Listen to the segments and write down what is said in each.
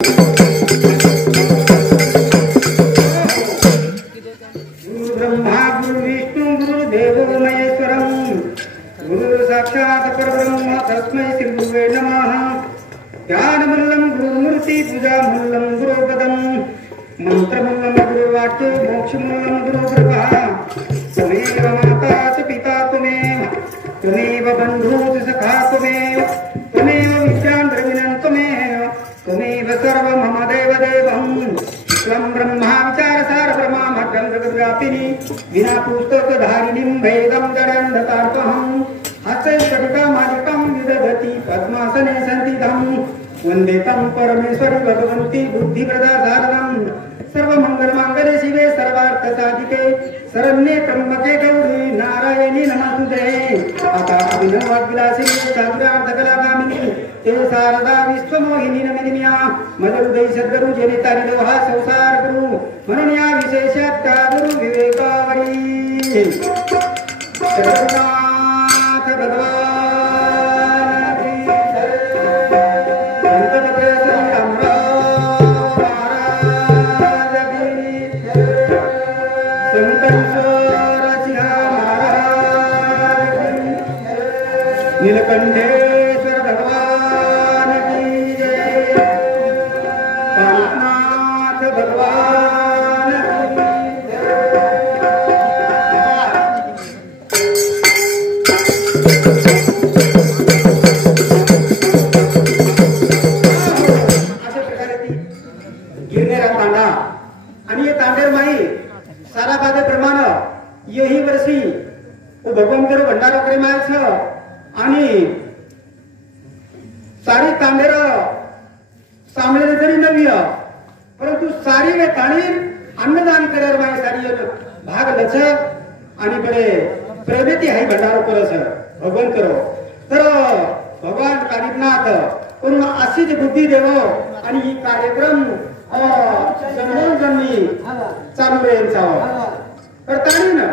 ब्रह्मा गुरु विष्णु गुरुदेवो महेश्वरं गुरु साक्षात् परब्रह्म तस्मै श्री गुरुवे नमः। ध्यानमल्लं गुरुमूर्ति पूजामल्लं गुरुपदं मंत्रमल्लं गुरुवाक्य मोक्षमल्लं गुरुकृपा। त्वमेव माता च पिता त्वमेव बन्धुः सखा त्वमेव विद्यां द्रविणं त्वमेव सर्वं मम देवदेवं। त्वं ब्रह्मा विचारसार परमामग्रं जगद्व्यापिनी विना पुस्तकधारिणीं वेदं जडान्धकारपहं हस्तैकटकमालिकां विदधति पद्मासने संस्थितं। वन्दे तं परमेश्वरी भगवन्ती बुद्धिप्रदाधारणं। सर्वमङ्गलमाङ्गल्ये शिवे सर्वार्थसाधिके शरण्ये त्र्यम्बके गौरी नारायणी नमस्तुते। आता अभिनवविलासिनी चातुरार्थकलाकामिनी ते शारदा विश्वमोहिनी नमिनिया मदरुदय सद्गुरु जनितारि दोहा संसार गुरु म्हणून या विशेषात गुरु विवेकावरी। जगन्नाथ भगवान की जय। संतपते श्री रामराव महाराज की जय। संत ईश्वर सिंह महाराज की जय। नीलकंठेश्वर भगवान की जय। कामनाथ भगवान की जय। अशा प्रकारे ती गिरनेरा तांडा आणि ये तांडेर माई सारा बादे प्रमाण यही वर्षी वो भगवान करो भंडारा करे मायच आणि सारी तांडेर सामने जरी नवी परंतु सारी वे ताणी अन्नदान कर माय सारी भाग लच आणि बडे प्रेमेती हाई भंडारा करस भगवान करो तर भगवान कानिकनाथ पूर्ण अशी बुद्धी देव आणि ही कार्यक्रम जन्मोजन्मी चालू रहेचा तर ताणी ना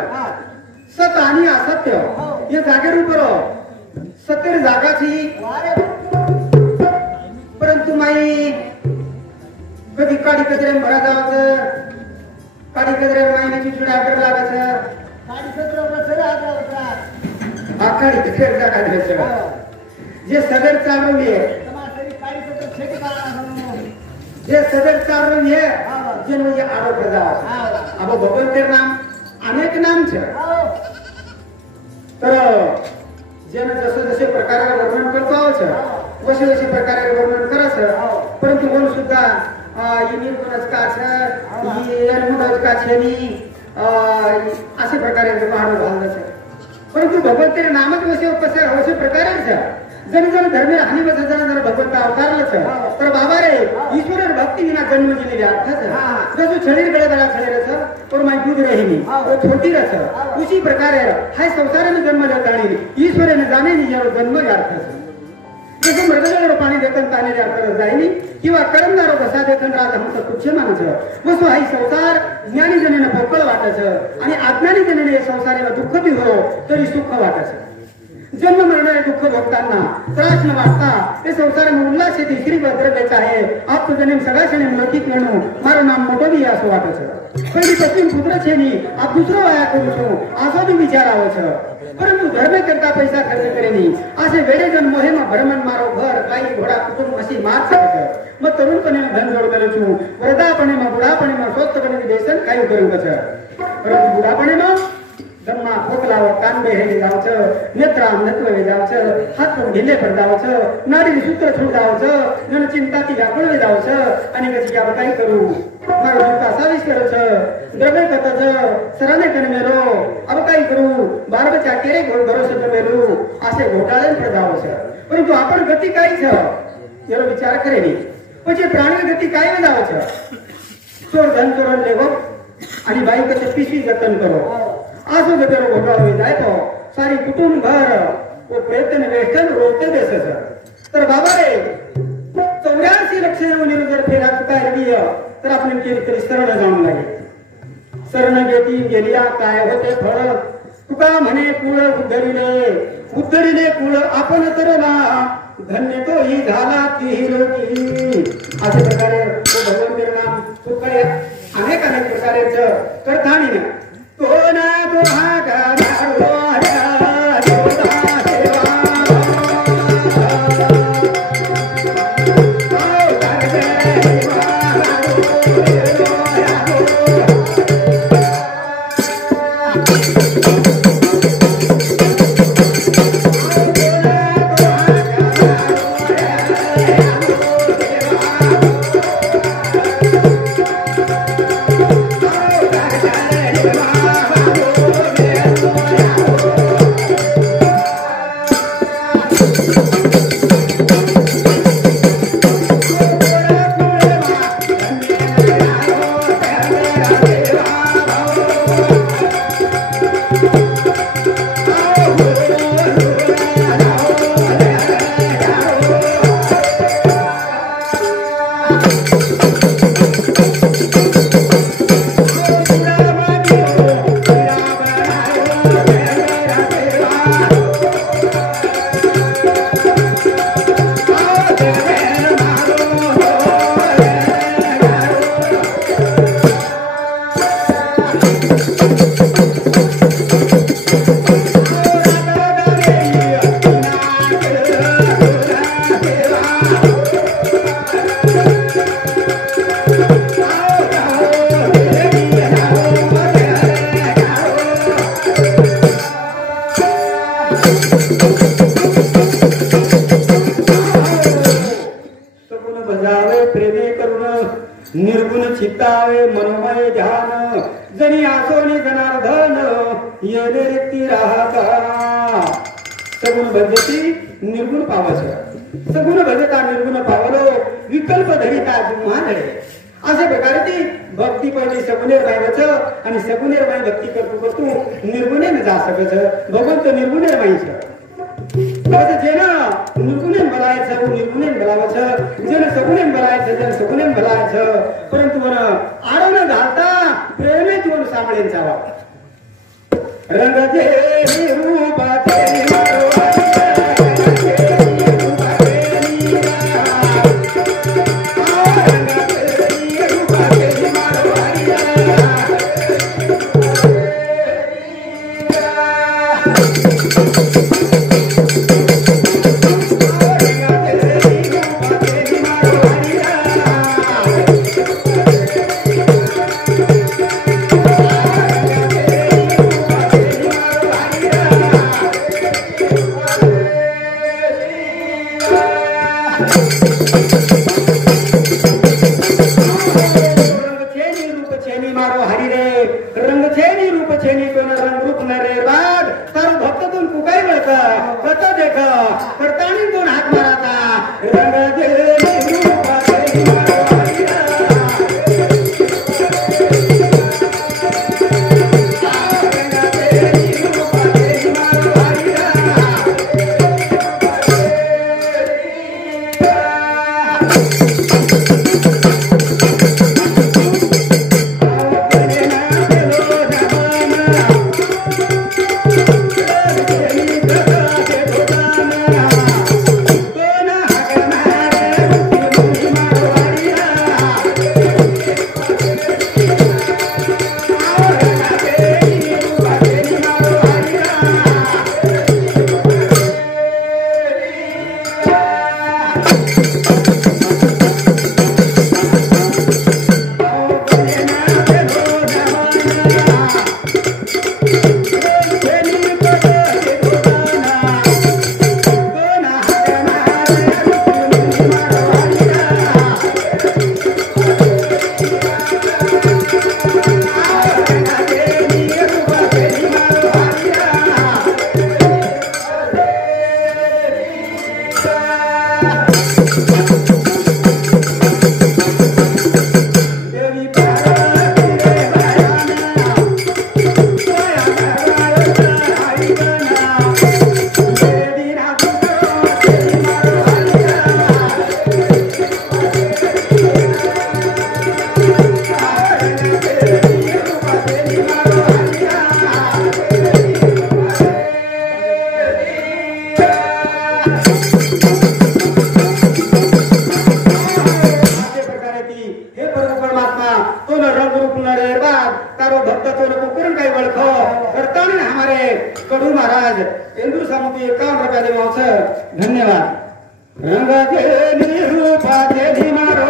सत आणि असत्य हे जागेर उपर सत्य जागाची परंतु माई कधी काडी कचरे भरा जावचं काडी कचरे माईने चिडचिड आकर लागायचं आखाडी कचरे टाकायचं जे सदर चालून ये जे सदर चालून ये जे म्हणजे आरोप जावं अब भगवंतेर नाम अनेक नाम छे तर जेने जसे जसे प्रकारे वर्णन करतो आहोत वसे वसे प्रकारे वर्णन करस परंतु कोण सुद्धा ही निर्गुणच का छे ही निर्गुणच का छे नी असे प्रकारे वाहन घालत छे परंतु भगवंतेर नामच वसे कसे वसे प्रकारे छे जन जन धर्मे हानी बस जन जन भगवंत अवतारला छे तर बाबा रे ईश्वर भक्ति विना जन्म जिले अर्थ छे जसो शरीर गळे गळा छळे छ और माय दूध रहीनी वो छोटी रछ उसी प्रकारे हाय संसार में जन्म लेता नहीं ईश्वर ने जाने नहीं जरो जन्म अर्थ छे जसो मृगजळ पाणी देतन ताने अर्थ जायनी किंवा करमदारो कसा देतन राज हम तो कुछ मानच वसो हाय संसार ज्ञानी जनेने पोकळ वाटच आणि अज्ञानी जनेने संसाराला दुःख बी हो तरी सुख वाटच जन्म मरणारे दुःख भोगताना त्रास न वाटता ते संसार में उल्लास येते श्री भद्रतेचा आहे आप जन्म सगळा क्षणी लौकिक म्हणू मारो नाम मोठो बी असो वाटच पहिली पत्नी पुत्र छेनी आप दुसरो वाया करू छो असो बी विचार आवे छ परंतु धर्म करता पैसा खर्च करेनी असे वेडे जन मोहे में भ्रमण मारो घर गाई घोडा कुटुंब अशी मार सकत मग तरुणपणे धन जोड करू छु वृद्धापणे में बुढापणे में स्वस्थपणे देशन काय करू कछ परंतु बुढापणे में जन्मा खोकला व कान बेहेली जावच नेत्रा नत्व जावच हात ढिले पड जावच नाडी सूत्र छूट जावच जन चिंता ती व्याकुळ जावच आणि कशी क्या काय करू मारो जीवता साविस करच द्रव्य कतच सरने कने मेरो अब काय करू बार बच्चा केरे घोड भरोसे तो मेरू असे घोटाळे पड जावच परंतु आपण गती काय छ यारो विचार करेनी म्हणजे प्राणी गती काय जावच चोर धन चोरन लेगो आणि बाई कसे पिशवी जतन करो आजो गतेरो घोटाळा होई जाय तो सारी कुटुंब घर वो प्रयत्न वेष्टन रोते देसस तर बाबा रे 84 लक्ष येऊन जर फेरा चुका रवी तर आपण केली सरळ जाऊन लागे शरण घेती गेलिया काय होते फळ तुका म्हणे कुळ उद्धरिले कुळ आपण तर ना धन्य तोही झाला ती लोकी. अशा प्रकारे तो भगवान नाम तो काय अनेक अनेक प्रकारेच करताना तो ना तो हा गारो निर्गुण चित्तावे मनोमय ध्यान जनी आसोनी जनार्दन येणे रिक्ती राहता. सगुण भजती निर्गुण पावस सगुण भजता निर्गुण पावलो विकल्प धरिता जुम्हानळे. अशा प्रकारे ती भक्ती पहिली सगुणेर राहायच आणि सगुणेर माई भक्ती करतो निर्गुणेन जा सकच भगवंत निर्गुणेर माईच. जेनं निर्गुणेन बोलायचं निर्गुणेन बोलावचं जेनं सगुणेन बोलायचं जेनं सगुणेन बोलायचं परंतु वन आडवणं घालता प्रेमेत वन सामळेन जावा. रंगते रूपाते हे परमात्मा तो न रंग रूप न रे बाद तारो भक्त तो न कुकुर काही वळखो करताना हमारे कडू महाराज इंदू सामुती 51 रुपया दे मावस धन्यवाद रंग दे रूपा दे मारो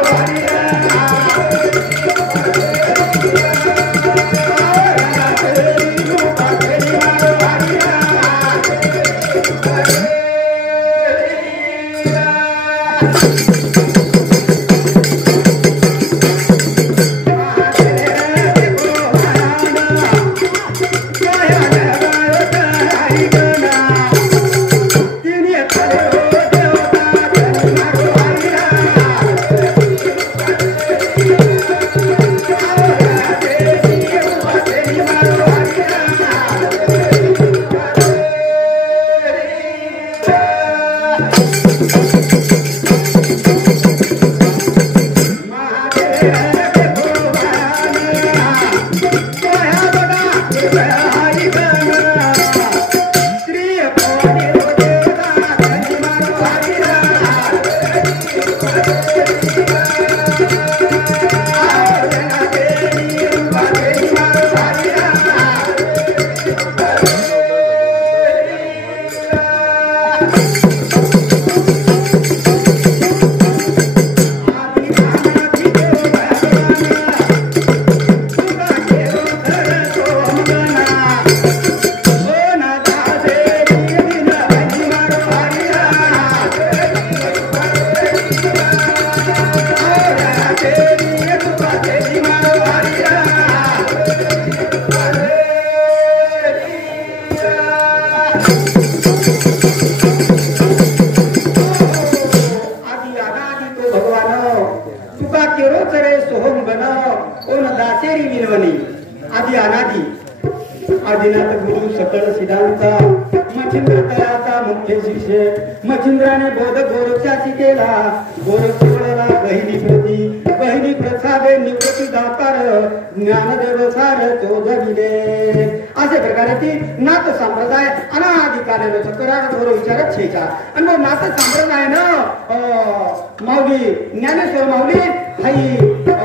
हरिया मच्छिंद्राने बोध गोरक्षाची केला गोरक्षला बहिणी प्रसादे निवृत्ती दातार ज्ञानदेव सार चौधगिले असे प्रकारे ती नाथ संप्रदाय अनाधिकाराने चक्रात थोडं विचारत छेचा आणि मग नाथ संप्रदाय न माऊली ज्ञानेश्वर माऊली हाई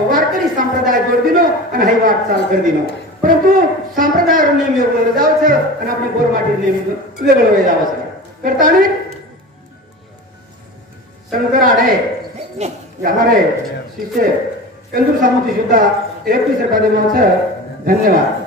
वारकरी संप्रदाय जोड दिनो आणि हाई वाटचाल कर दिनो परंतु संप्रदायावर नेहमी वेगळं जावचं आणि आपली बोरमाटी नेहमी वेगळं जावं करताना शंकर आडे हमारे शिष्य इंदू सामुती सुद्धा 31 रुपया दे मावस धन्यवाद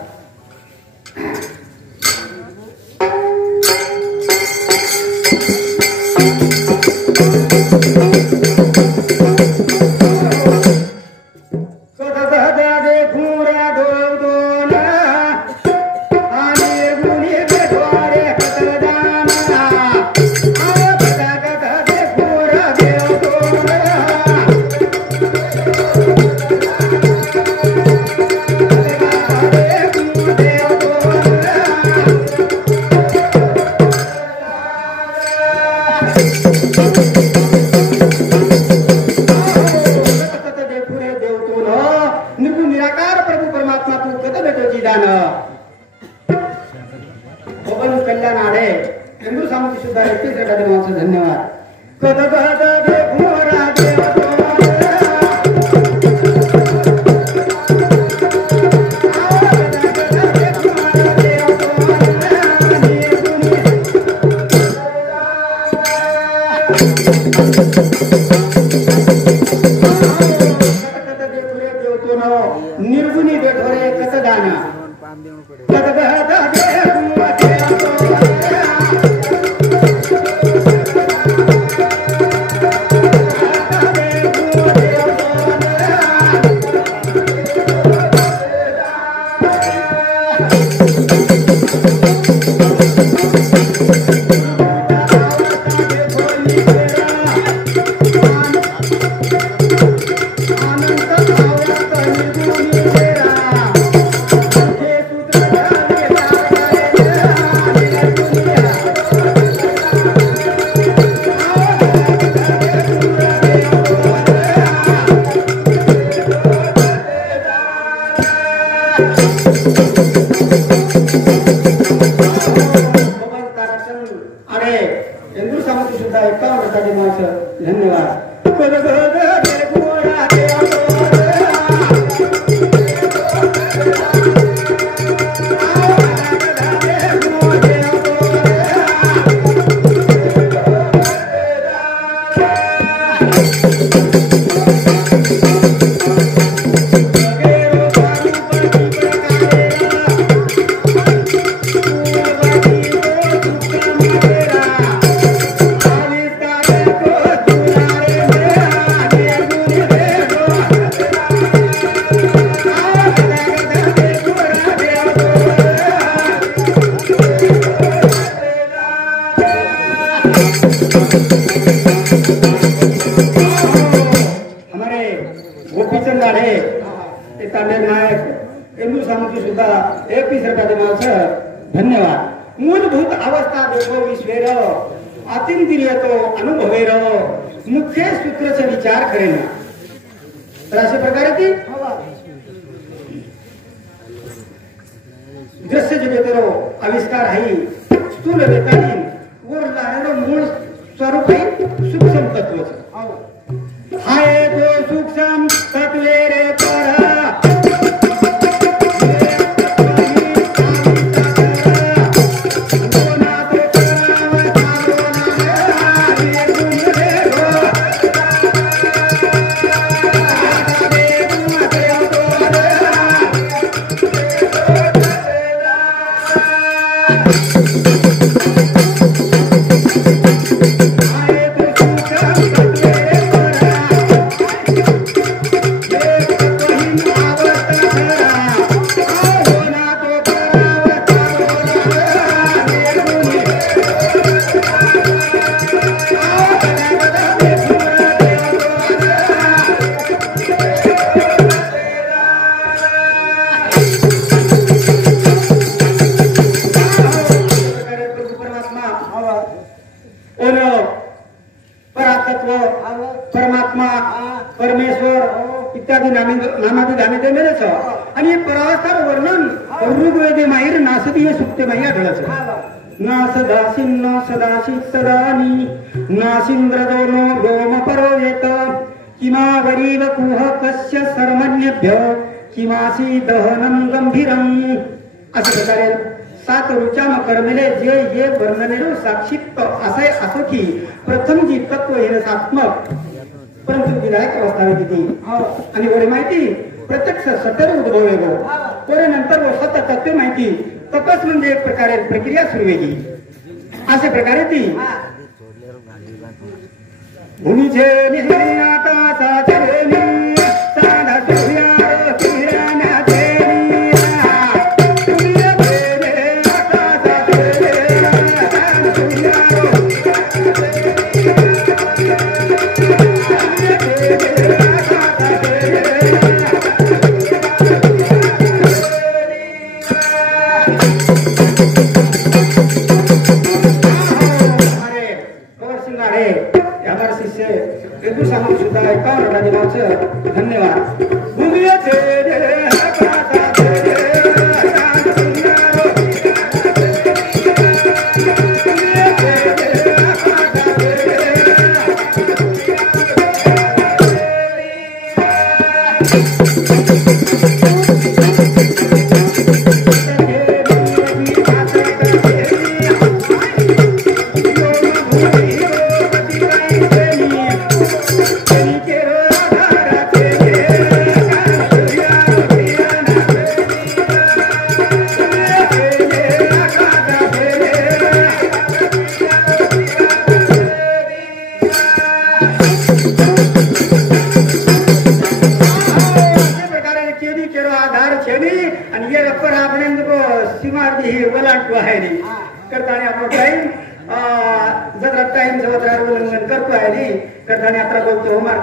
निर्गुणी बेठोरे कस दाना धन्यवाद. गोपीचंद गाढे ते तांडेल नायक इंदू सामुती सुद्धा 21 रुपया देवाचं धन्यवाद मूलभूत अवस्था देखो विश्वेर अतिंद्रियतो अनुभवेर मुख्य सूत्रचा विचार करेन तर अशा प्रकारे ती दृश्य जगतेरो आविष्कार आहे स्थूल वेतानी वर जाणारं मूळ स्वरूप आहे सूक्ष्म तत्वच हाय तो सूक्ष्म तत्वे रे परा परमात्मा परमेश्वर इत्यादी नामादी गाणे ते मिळेच आणि हे परावस्थार वर्णन ऋग्वेदे माहीर नासदीय सुक्ते माही आढळच ना सदासी न सदाशी सदानी नासिंद्र दोनो रोम परोवेत किमावरीव कुह कस्य सर्वज्ञभ्य किमासी दहनम गंभीरम अशा प्रकारे 7 ऋचाम कर्मेले जे ये वर्णनेरो साक्षित्व असे असो की प्रथम जी तत्व हिरसात्मक परंतु विधायक अवस्था होती आणि वरी माहिती प्रत्यक्ष सतर उद्भवे गो वरी नंतर व सत तत्व माहिती तपस म्हणजे एक प्रकारे प्रक्रिया सुरू वेगळी अशा प्रकारे ती भूमीचे निहरी आकाशाचे नी साधा सूर्यार किरणाचे धन्यवाद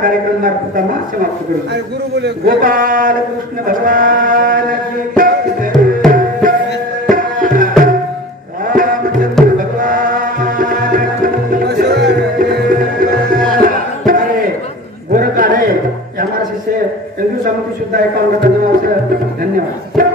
कार्यक्रम समाप्त करू गोपाल कृष्ण भगवान रामचंद्र भगवान अरे गोरख आहे हमारा शिष्य हिंदू समिति सुद्धा 51 धन्यवाद।